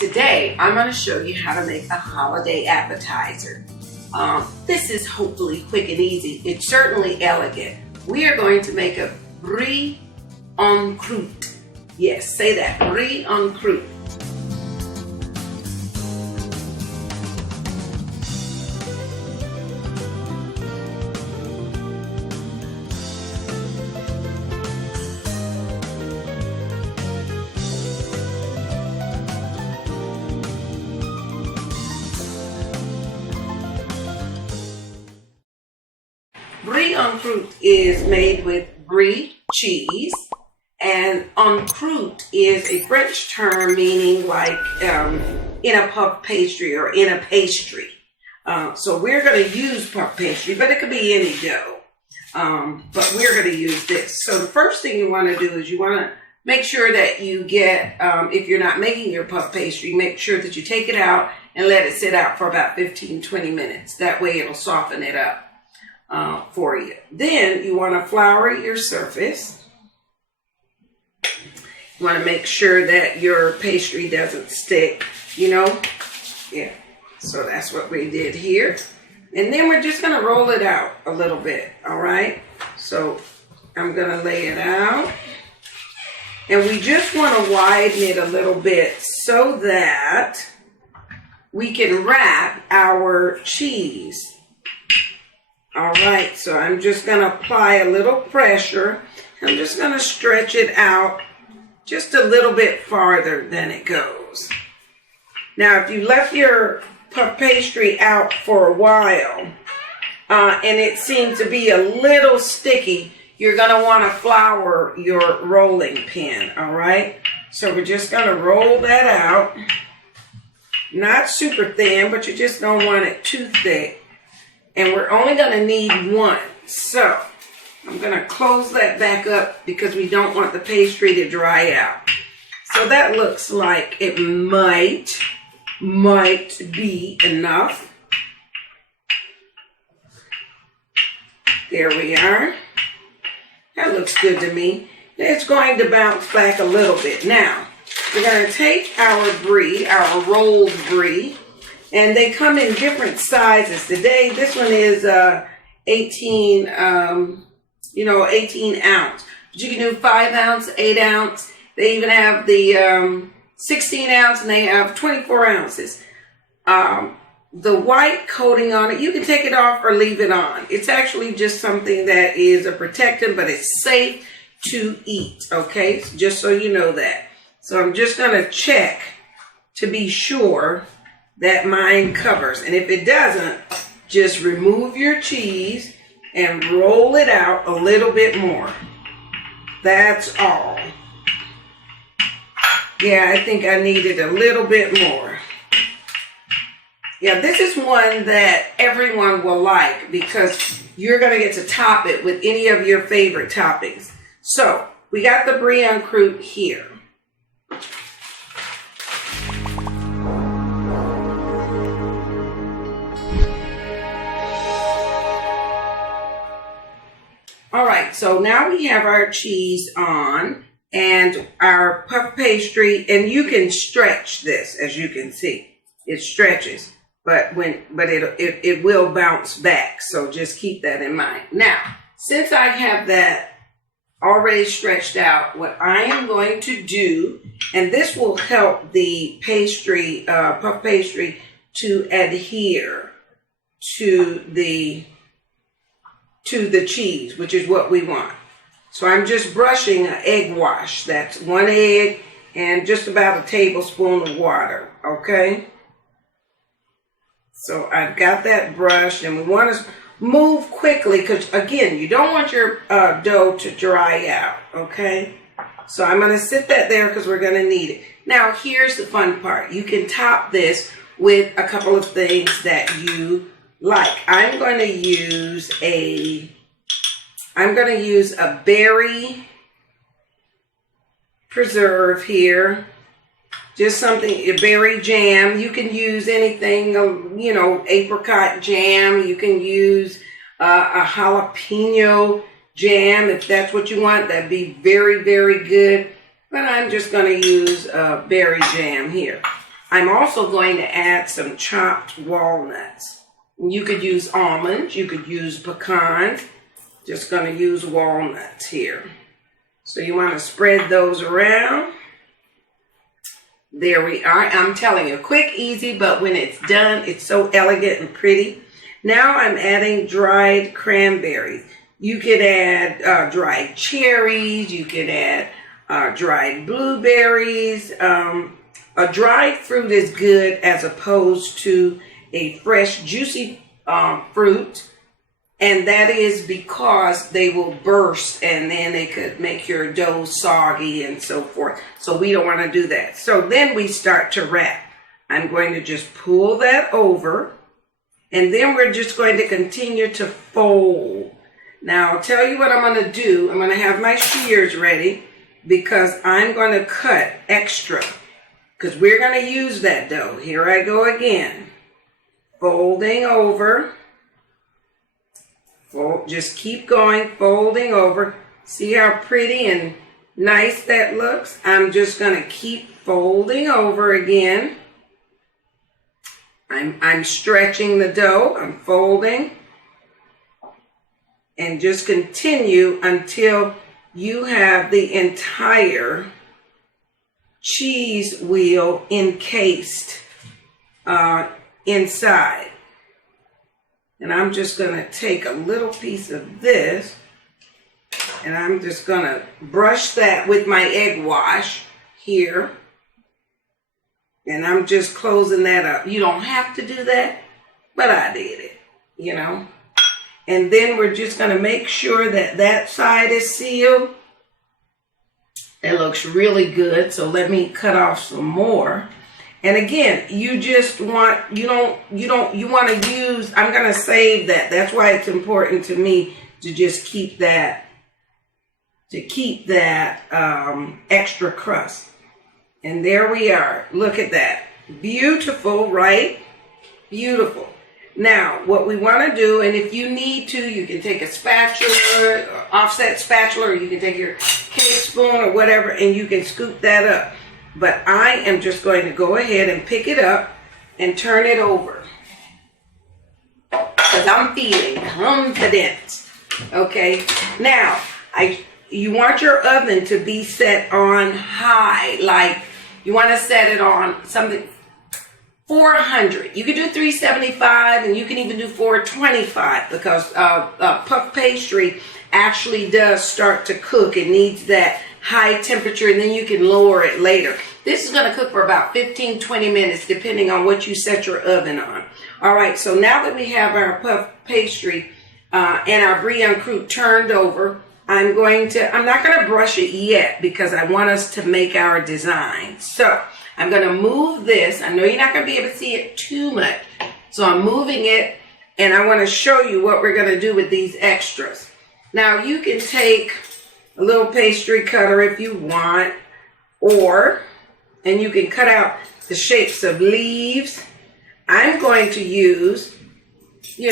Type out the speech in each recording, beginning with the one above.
Today, I'm going to show you how to make a holiday appetizer. This is hopefully quick and easy. It's certainly elegant. We are going to make a Brie En Croute. Yes, say that, Brie En Croute. Brie En Croute is made with Brie cheese, and en croute is a French term meaning like in a puff pastry or in a pastry. So we're going to use puff pastry, but it could be any dough. But we're going to use this. So the first thing you want to do is you want to make sure that you get, if you're not making your puff pastry, make sure that you take it out and let it sit out for about 15-20 minutes. That way it'll soften it up for you. Then you want to flour your surface. You want to make sure that your pastry doesn't stick, Yeah, so that's what we did here. And then we're just going to roll it out a little bit, all right? So I'm going to lay it out. And we just want to widen it a little bit so that we can wrap our cheese. All right, so I'm just going to apply a little pressure. I'm just going to stretch it out just a little bit farther than it goes. Now, if you left your puff pastry out for a while and it seemed to be a little sticky, you're going to want to flour your rolling pin, all right? So we're just going to roll that out. Not super thin, but you just don't want it too thick. And we're only going to need one. So I'm going to close that back up because we don't want the pastry to dry out. So that looks like it might be enough. There we are. That looks good to me. It's going to bounce back a little bit. Now, we're going to take our brie, our rolled brie, and they come in different sizes. Today, this one is 18 ounce. But you can do 5 ounce, 8 ounce. They even have the 16 ounce and they have 24 ounces. The white coating on it, you can take it off or leave it on. It's actually just something that is a protectant, but it's safe to eat, okay? Just so you know that. So I'm just going to check to be sure that mine covers. And if it doesn't, just remove your cheese and roll it out a little bit more. That's all. Yeah, I think I needed a little bit more. Yeah, this is one that everyone will like because you're going to get to top it with any of your favorite toppings. So, we got the Brie En Croute here. All right, so now we have our cheese on and our puff pastry, and you can stretch this, as you can see. It stretches, but it will bounce back, so just keep that in mind. Now, since I have that already stretched out, what I am going to do, and this will help the pastry, puff pastry, to adhere to the cheese, which is what we want. So I'm just brushing an egg wash. That's 1 egg and just about a tablespoon of water, okay? So I've got that brushed, and we want to move quickly because, again, you don't want your dough to dry out, okay? So I'm going to sit that there because we're going to need it. Now, here's the fun part. You can top this with a couple of things that you like. I'm going to use a berry preserve here. Just something, a berry jam. You can use anything, apricot jam. You can use a jalapeno jam if that's what you want. That'd be very, very good. But I'm just going to use berry jam here. I'm also going to add some chopped walnuts. You could use almonds, you could use pecans. Just going to use walnuts here. So you want to spread those around. There we are. I'm telling you, quick, easy, but when it's done, it's so elegant and pretty. Now I'm adding dried cranberries. You could add dried cherries. You could add dried blueberries. A dried fruit is good as opposed to a fresh, juicy fruit. And that is because they will burst and then they could make your dough soggy and so forth. So we don't want to do that. So then we start to wrap. I'm going to just pull that over. And then we're just going to continue to fold. Now I'll tell you what I'm going to do. I'm going to have my shears ready because I'm going to cut extra. Because we're going to use that dough. Here I go again. Folding over. Just keep going, folding over. See how pretty and nice that looks? I'm just going to keep folding over again. I'm stretching the dough. I'm folding. And just continue until you have the entire cheese wheel encased inside. And I'm just going to take a little piece of this and I'm just going to brush that with my egg wash here. And I'm just closing that up. You don't have to do that, but I did it, you know. And then we're just going to make sure that that side is sealed. It looks really good. So let me cut off some more. And again, you just want, you want to use, I'm going to save that. That's why it's important to me to just keep that, extra crust. And there we are. Look at that. Beautiful, right? Beautiful. Now, what we want to do, and if you need to, you can take a spatula, offset spatula, or you can take your cake spoon or whatever, and you can scoop that up. But I am just going to go ahead and pick it up and turn it over. Because I'm feeling confident. Okay. Now, you want your oven to be set on high. Like, you want to set it on something 400. You can do 375 and you can even do 425 because puff pastry actually does start to cook. It needs that high temperature and then you can lower it later. This is going to cook for about 15-20 minutes depending on what you set your oven on. All right, so now that we have our puff pastry and our Brie En Croute turned over, I'm not going to brush it yet because I want us to make our design. So I'm going to move this. I know you're not going to be able to see it too much. So I'm moving it and I want to show you what we're going to do with these extras. Now you can take a little pastry cutter if you want, and you can cut out the shapes of leaves. I'm going to use, you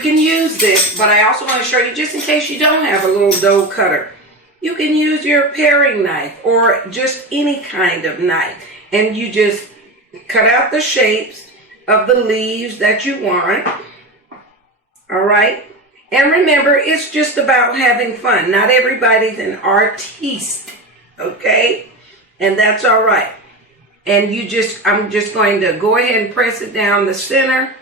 can use this, but I also want to show you, just in case you don't have a little dough cutter, you can use your paring knife or just any kind of knife. And you just cut out the shapes of the leaves that you want. All right. And remember, it's just about having fun. Not everybody's an artiste, okay? And that's all right. And I'm just going to go ahead and press it down the center.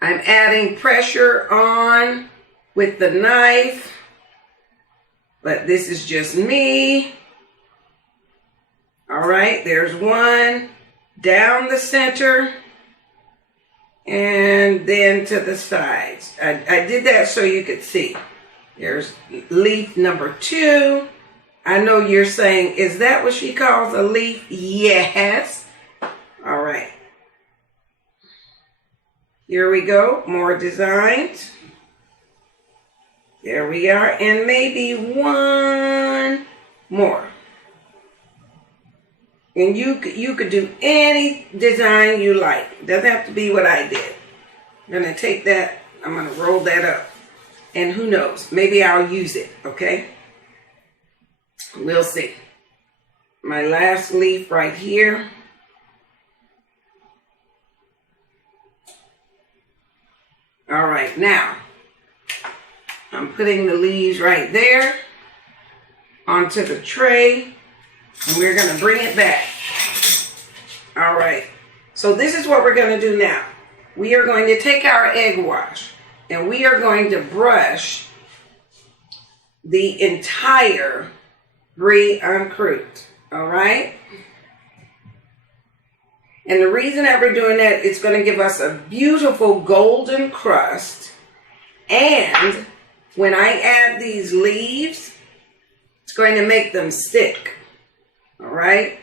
I'm adding pressure on with the knife, but this is just me. All right, there's one down the center. And then to the sides. I did that so you could see. There's leaf number 2. I know you're saying, is that what she calls a leaf? Yes. All right. Here we go. More designs. There we are. And maybe one more. And you could do any design you like. It doesn't have to be what I did. I'm going to take that. I'm going to roll that up. And who knows? Maybe I'll use it. Okay? We'll see. My last leaf right here. All right, now I'm putting the leaves right there onto the tray, and we're going to bring it back. All right, so this is what we're going to do now. We are going to take our egg wash, and we are going to brush the entire Brie En Croute. All right? And the reason that we're doing that, it's going to give us a beautiful golden crust. And when I add these leaves, it's going to make them stick. All right?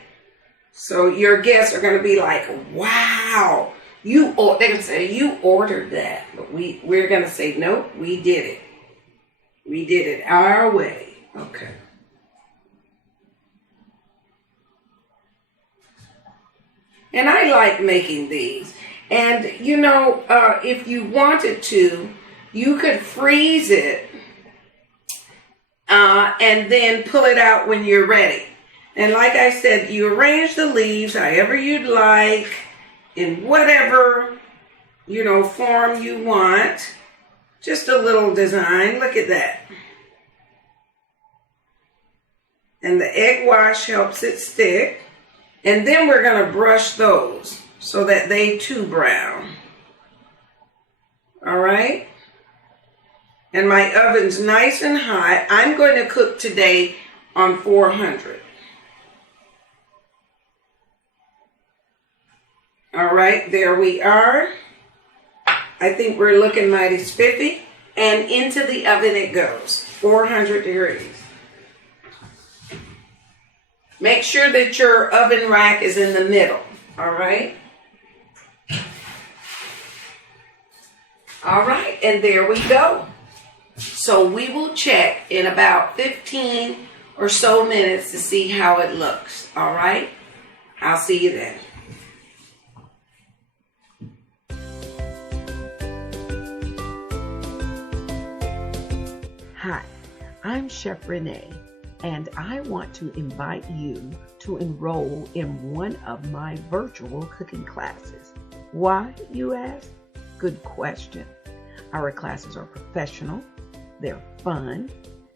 So your guests are going to be like, wow. They're going to say, you ordered that. But we're going to say, nope, we did it. We did it our way. Okay. And I like making these. And, you know, if you wanted to, you could freeze it and then pull it out when you're ready. And like I said, you arrange the leaves however you'd like, in whatever, you know, form you want. Just a little design. Look at that. And the egg wash helps it stick. And then we're going to brush those so that they too brown. All right? And my oven's nice and hot. I'm going to cook today on 400. All right, there we are. I think we're looking mighty spiffy. And into the oven it goes, 400 degrees. Make sure that your oven rack is in the middle, all right? All right, and there we go. So we will check in about 15 or so minutes to see how it looks, all right? I'll see you then. Hi, I'm Chef Renee, and I want to invite you to enroll in one of my virtual cooking classes. Why, you ask? Good question. Our classes are professional, they're fun,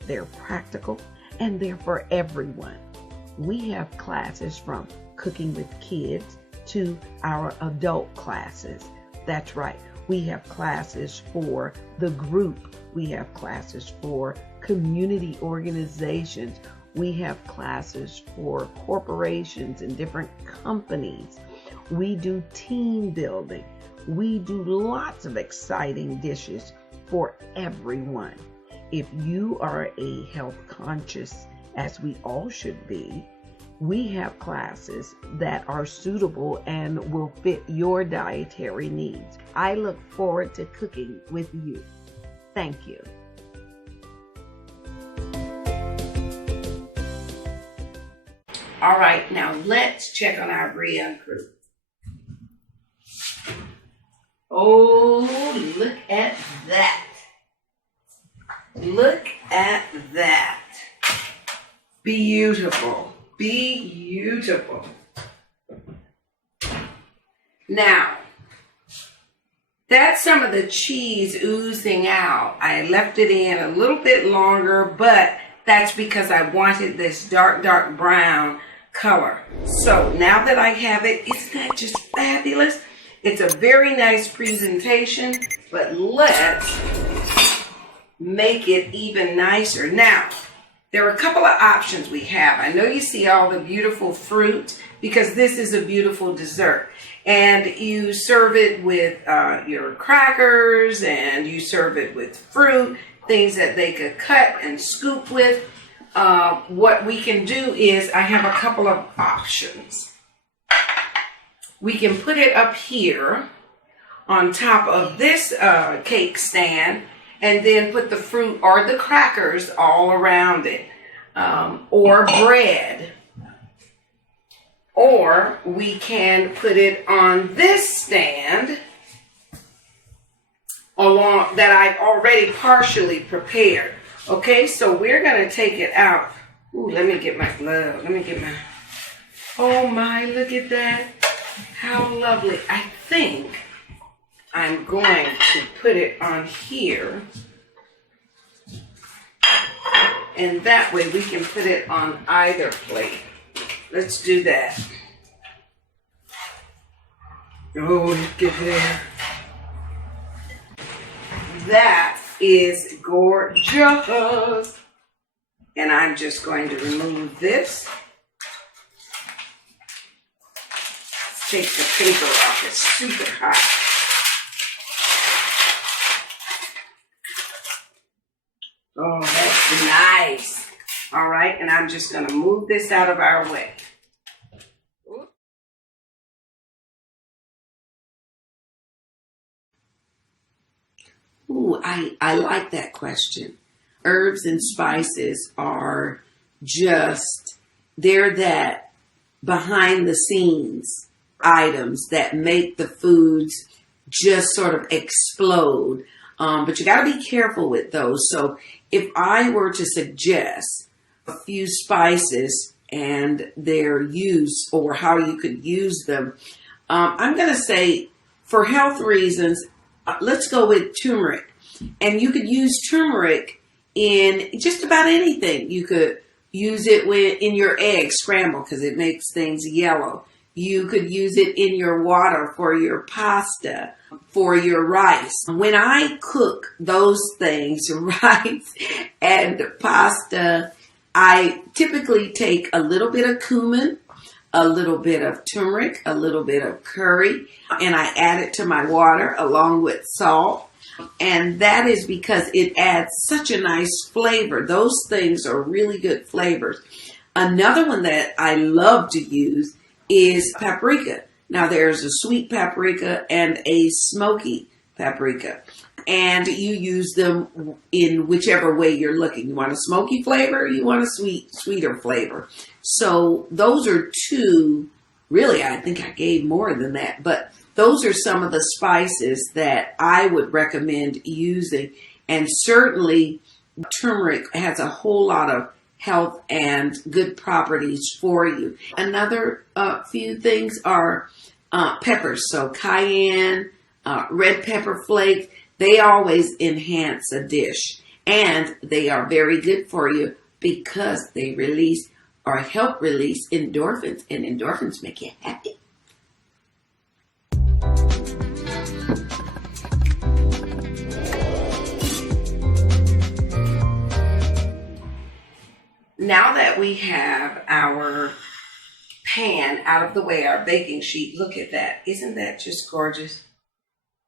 they're practical, and they're for everyone. We have classes from cooking with kids to our adult classes. That's right. We have classes for the group. We have classes for community organizations. We have classes for corporations and different companies. We do team building. We do lots of exciting dishes for everyone. If you are a health conscious, as we all should be, we have classes that are suitable and will fit your dietary needs. I look forward to cooking with you. Thank you. All right, now let's check on our Brie En Croute. Oh, look at that. Look at that. Beautiful. Beautiful. Now, that's some of the cheese oozing out. I left it in a little bit longer, but that's because I wanted this dark brown color. So now that I have it, isn't that just fabulous? It's a very nice presentation, but let's make it even nicer. Now, there are a couple of options we have. I know you see all the beautiful fruit because this is a beautiful dessert. And you serve it with your crackers, and you serve it with fruit, things that they could cut and scoop with. What we can do is, I have a couple of options. We can put it up here on top of this cake stand, and then put the fruit or the crackers all around it, or bread. Or we can put it on this stand along that I've already partially prepared. Okay, so we're going to take it out. Ooh, let me get my glove. Let me get my... Oh my, look at that. How lovely. I think I'm going to put it on here. And that way we can put it on either plate. Let's do that. Oh, look at there. That is gorgeous. And I'm just going to remove this. Take the paper off. It's super hot. Oh, that's nice. All right, and I'm just going to move this out of our way. Ooh, I like that question. Herbs and spices are just, they're that behind the scenes items that make the foods just sort of explode. But you got to be careful with those. So if I were to suggest a few spices and their use or how you could use them, I'm going to say for health reasons, let's go with turmeric. And you could use turmeric in just about anything. You could use it in your egg scramble because it makes things yellow. You could use it in your water for your pasta, for your rice. When I cook those things, rice and pasta, I typically take a little bit of cumin, a little bit of turmeric, a little bit of curry, and I add it to my water along with salt. And that is because it adds such a nice flavor. Those things are really good flavors. Another one that I love to use is paprika. Now there's a sweet paprika and a smoky paprika. And you use them in whichever way you're looking. You want a smoky flavor, you want a sweeter flavor. So those are two, really I think I gave more than that, but those are some of the spices that I would recommend using. And certainly turmeric has a whole lot of health and good properties for you. Another few things are peppers. So cayenne, red pepper flakes, they always enhance a dish. And they are very good for you because they release or help release endorphins. And endorphins make you happy. Now that we have our pan out of the way, our baking sheet, look at that. Isn't that just gorgeous?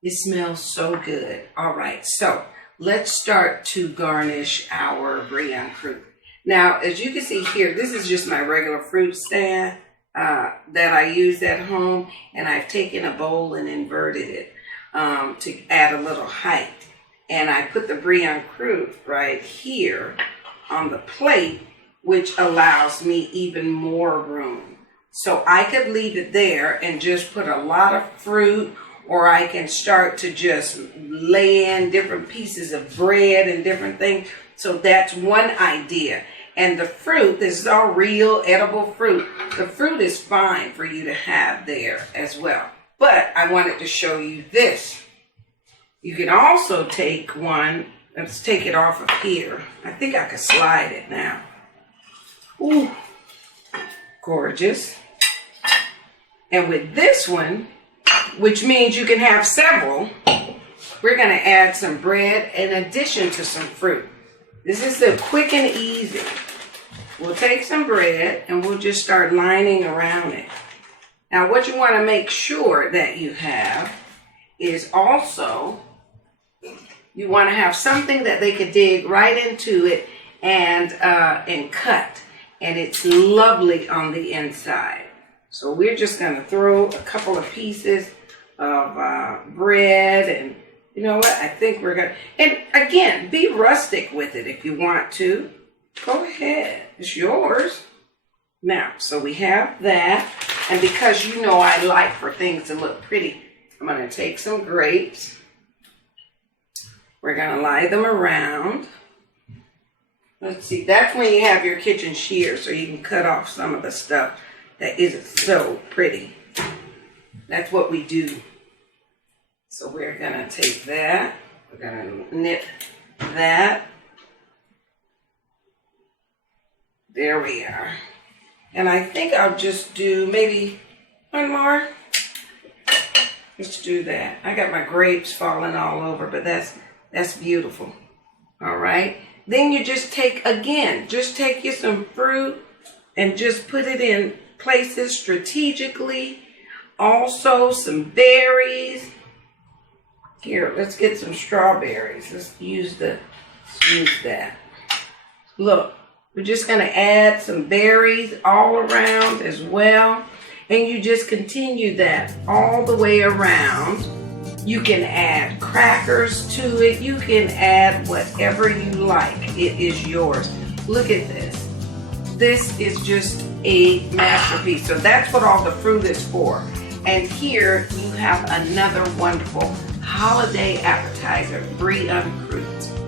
It smells so good. All right, so let's start to garnish our Brie En Croute. Now, as you can see here, this is just my regular fruit stand that I use at home, and I've taken a bowl and inverted it to add a little height. And I put the Brie En Croute right here on the plate, which allows me even more room. So I could leave it there and just put a lot of fruit, or I can start to just lay in different pieces of bread and different things. So that's one idea. And the fruit, this is all real edible fruit. The fruit is fine for you to have there as well. But I wanted to show you this. You can also take one, let's take it off of here. I think I could slide it now. Ooh, gorgeous. And with this one, which means you can have several, we're going to add some bread in addition to some fruit. This is the quick and easy. We'll take some bread and we'll just start lining around it. Now what you want to make sure that you have is also, you want to have something that they could dig right into it and cut. And it's lovely on the inside. So we're just going to throw a couple of pieces of bread, and you know what? I think we're going to, and again, be rustic with it if you want to. Go ahead. It's yours. Now, so we have that. And because you know I like for things to look pretty, I'm going to take some grapes. We're going to lie them around. Let's see, that's when you have your kitchen shears so you can cut off some of the stuff that isn't so pretty. That's what we do. So we're gonna take that, we're gonna knit that. There we are. And I think I'll just do maybe one more. Let's do that. I got my grapes falling all over, but that's beautiful. All right. Then you just take you some fruit and just put it in places strategically. Also some berries. Here, let's get some strawberries. Let's use that. Look, we're just going to add some berries all around as well. And you just continue that all the way around. You can add crackers to it. You can add whatever you like. It is yours. Look at this. This is just a masterpiece. So that's what all the fruit is for. And here you have another wonderful holiday appetizer, Brie En Croute.